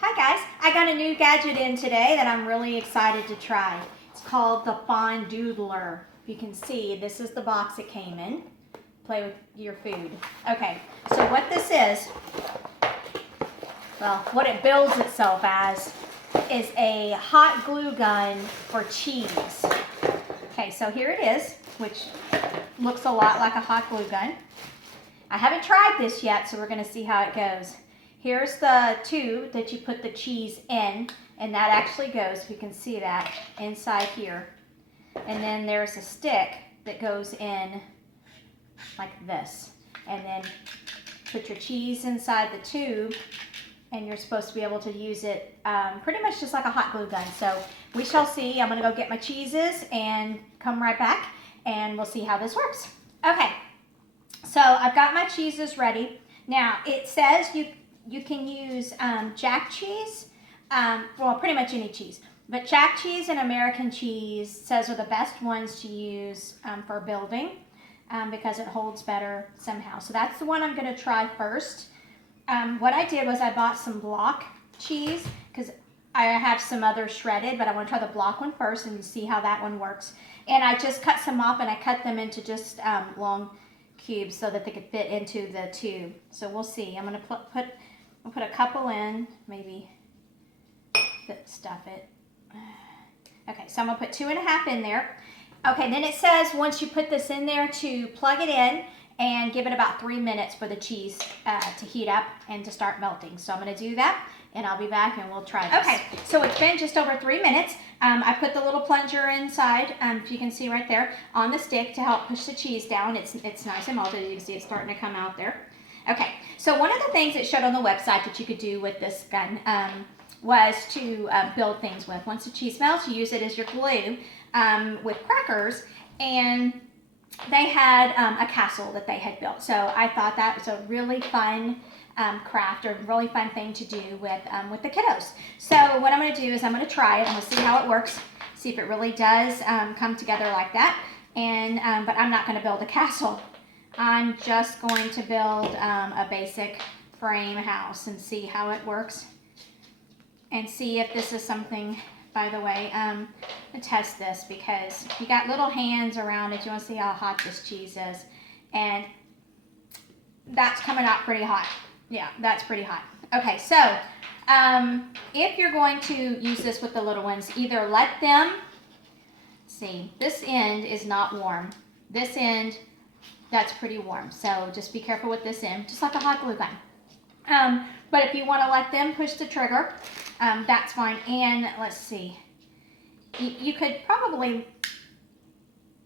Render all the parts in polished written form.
Hi guys, I got a new gadget in today that I'm really excited to try. It's called the Fondoodler. You can see this is the box it came in. Play with your food. Okay, so what this is, well, what it builds itself as is a hot glue gun for cheese. Okay, so here it is, which looks a lot like a hot glue gun. I haven't tried this yet, so we're going to see how it goes. Here's the tube that you put the cheese in, and that actually goes, if you can see that, inside here. And then there's a stick that goes in like this. And then put your cheese inside the tube, and you're supposed to be able to use it pretty much just like a hot glue gun. So we shall see. I'm going to go get my cheeses and come right back, and we'll see how this works. Okay, so I've got my cheeses ready. Now, it says you can use jack cheese, well, pretty much any cheese. But jack cheese and American cheese says are the best ones to use for building because it holds better somehow. So that's the one I'm going to try first. What I did was I bought some block cheese because I have some other shredded, but I want to try the block one first and see how that one works. And I just cut some off, and I cut them into just long cubes so that they could fit into the tube. So we'll see. I'm going to put a couple in, maybe stuff it. Okay, so I'm going to put 2.5 in there. Okay, then it says once you put this in there to plug it in and give it about 3 minutes for the cheese to heat up and to start melting. So I'm going to do that, and I'll be back and we'll try this. Okay, so it's been just over 3 minutes. I put the little plunger inside, if you can see right there, on the stick to help push the cheese down. It's nice and melted. You can see it's starting to come out there. Okay, so one of the things it showed on the website that you could do with this gun was to build things with. Once the cheese melts, you use it as your glue with crackers, and they had a castle that they had built. So I thought that was a really fun craft, or really fun thing to do with the kiddos. So what I'm going to do is I'm going to try it, and we'll see how it works, see if it really does come together like that. And but I'm not going to build a castle. I'm just going to build a basic frame house and see how it works, and see if this is something. By the way, I'm going to test this because you got little hands around it. You want to see how hot this cheese is, and that's coming out pretty hot. Yeah, that's pretty hot. Okay, so if you're going to use this with the little ones, either let them, see, this end is not warm. This end, that's pretty warm. So just be careful with this end, just like a hot glue gun. But if you want to let them push the trigger, that's fine. And let's see, you could probably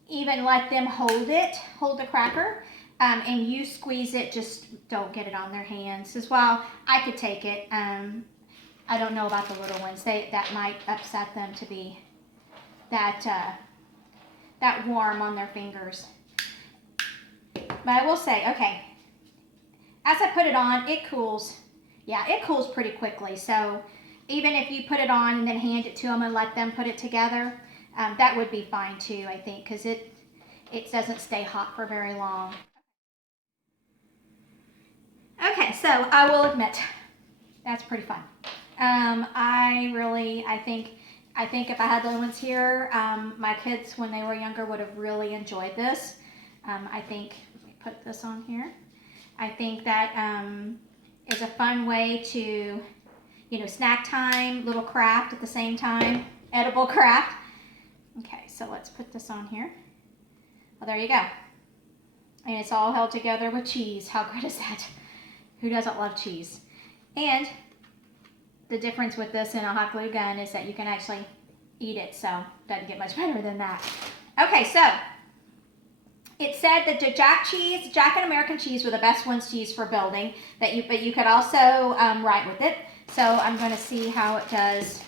even let them hold the cracker, and you squeeze it. Just don't get it on their hands as well. I could take it. I don't know about the little ones. That might upset them to be that warm on their fingers. But I will say, okay, as I put it on, it cools. Yeah, it cools pretty quickly. So even if you put it on and then hand it to them and let them put it together, that would be fine too, I think, because it doesn't stay hot for very long. Okay, so I will admit, that's pretty fun. I think if I had little ones here, my kids when they were younger would have really enjoyed this. I think, let me put this on here. I think that is a fun way to, snack time, little craft at the same time, edible craft. Okay, so let's put this on here. Well, there you go. And it's all held together with cheese. How great is that? Who doesn't love cheese? And the difference with this and a hot glue gun is that you can actually eat it, so it doesn't get much better than that. Okay, so it said that the Jack and American cheese were the best ones to use for building, but you could also write with it. So I'm going to see how it does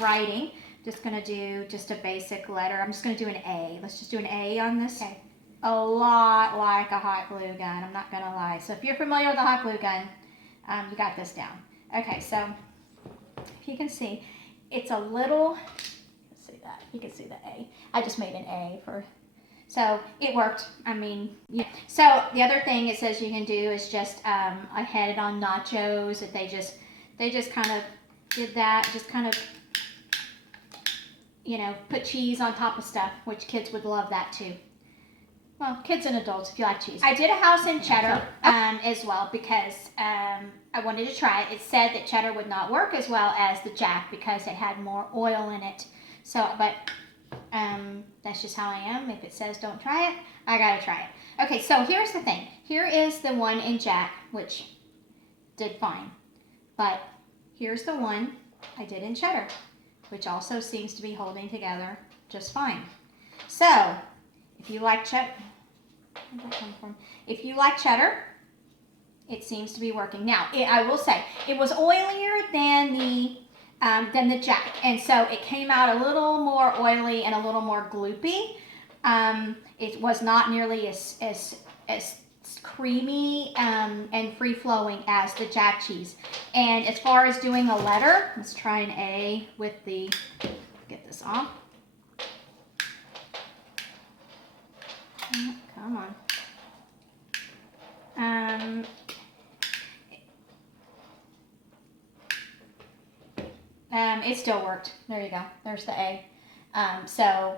writing. Just going to do just a basic letter. I'm just going to do an A. Let's just do an A on this. Okay. A lot like a hot glue gun, I'm not going to lie. So if you're familiar with a hot glue gun, you got this down. Okay, so if you can see, it's a little, let's see that, you can see the A. I just made an A for, so it worked. I mean, yeah. So the other thing it says you can do is just, I had it on nachos that they just kind of did that, just kind of, you know, put cheese on top of stuff, which kids would love that too. Well, kids and adults, if you like cheese. I did a house in cheddar as well because I wanted to try it. It said that cheddar would not work as well as the Jack because it had more oil in it. So, but that's just how I am. If it says don't try it, I gotta try it. Okay, so here's the thing. Here is the one in Jack, which did fine. But here's the one I did in cheddar, which also seems to be holding together just fine. So, if you like cheddar, where'd that come from? If you like cheddar, it seems to be working. Now, I will say, it was oilier than the Jack, and so it came out a little more oily and a little more gloopy. It was not nearly as creamy and free-flowing as the Jack cheese. And as far as doing a letter, let's try an A with the, get this off. Come on. It still worked. There you go. There's the A. So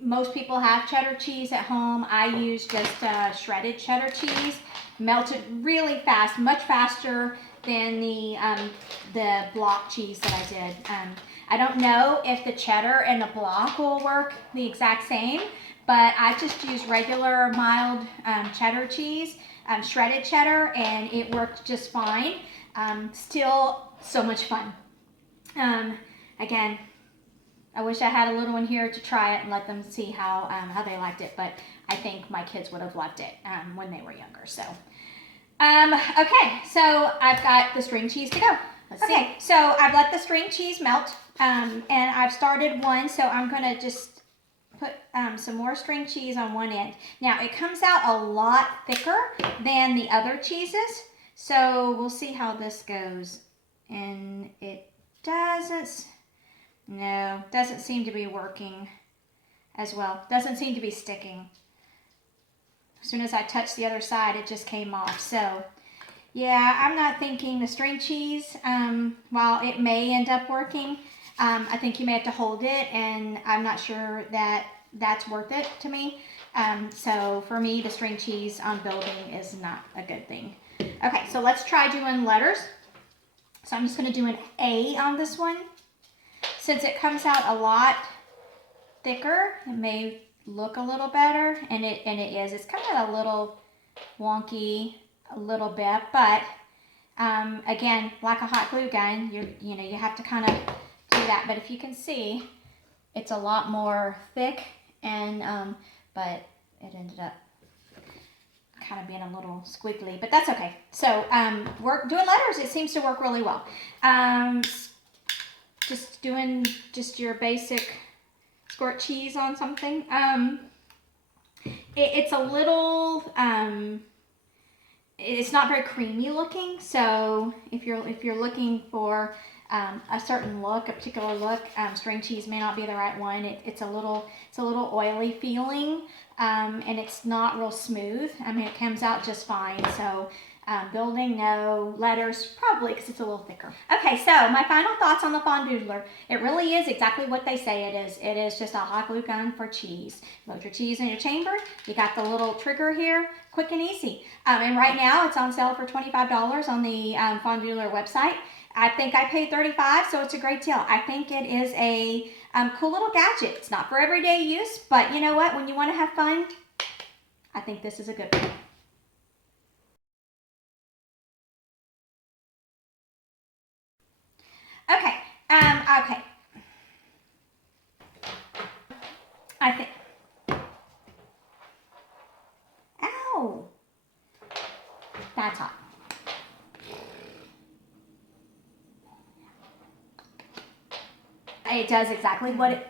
most people have cheddar cheese at home. I use just shredded cheddar cheese, melted really fast, much faster than the block cheese that I did. I don't know if the cheddar and the block will work the exact same, but I just used regular mild cheddar cheese, shredded cheddar, and it worked just fine. Still so much fun. Again, I wish I had a little one here to try it and let them see how they liked it, but I think my kids would have loved it when they were younger. So, okay, so I've got the string cheese to go. Let's see. So I've let the string cheese melt, and I've started one, so I'm gonna just put some more string cheese on one end. Now, it comes out a lot thicker than the other cheeses, so we'll see how this goes. And it doesn't seem to be working as well. Doesn't seem to be sticking. As soon as I touched the other side, it just came off. So, yeah, I'm not thinking the string cheese, while it may end up working, I think you may have to hold it, and I'm not sure that that's worth it to me. So for me, the string cheese on building is not a good thing. Okay, so let's try doing letters. So I'm just going to do an A on this one. Since it comes out a lot thicker, it may look a little better, and it is. It's kind of a little wonky a little bit, but again, like a hot glue gun, you have to kind of do that. But if you can see, it's a lot more thick, and but it ended up kind of being a little squiggly, but that's okay. So doing letters, it seems to work really well. Just doing your basic squirt cheese on something. It's a little it's not very creamy looking, so if you're looking for a certain look, a particular look, string cheese may not be the right one. It's a little oily feeling, and it's not real smooth. I mean, it comes out just fine. So building, no. Letters, probably, because it's a little thicker. Okay, so my final thoughts on the Fondoodler. It really is exactly what they say it is. It is just a hot glue gun for cheese. Load your cheese in your chamber. You got the little trigger here, quick and easy. And right now it's on sale for $25 on the Fondoodler website. I think I paid $35, so it's a great deal. I think it is a cool little gadget. It's not for everyday use, but you know what? When you want to have fun, I think this is a good one. Okay, okay. I think, ow, that's hot. It does exactly what it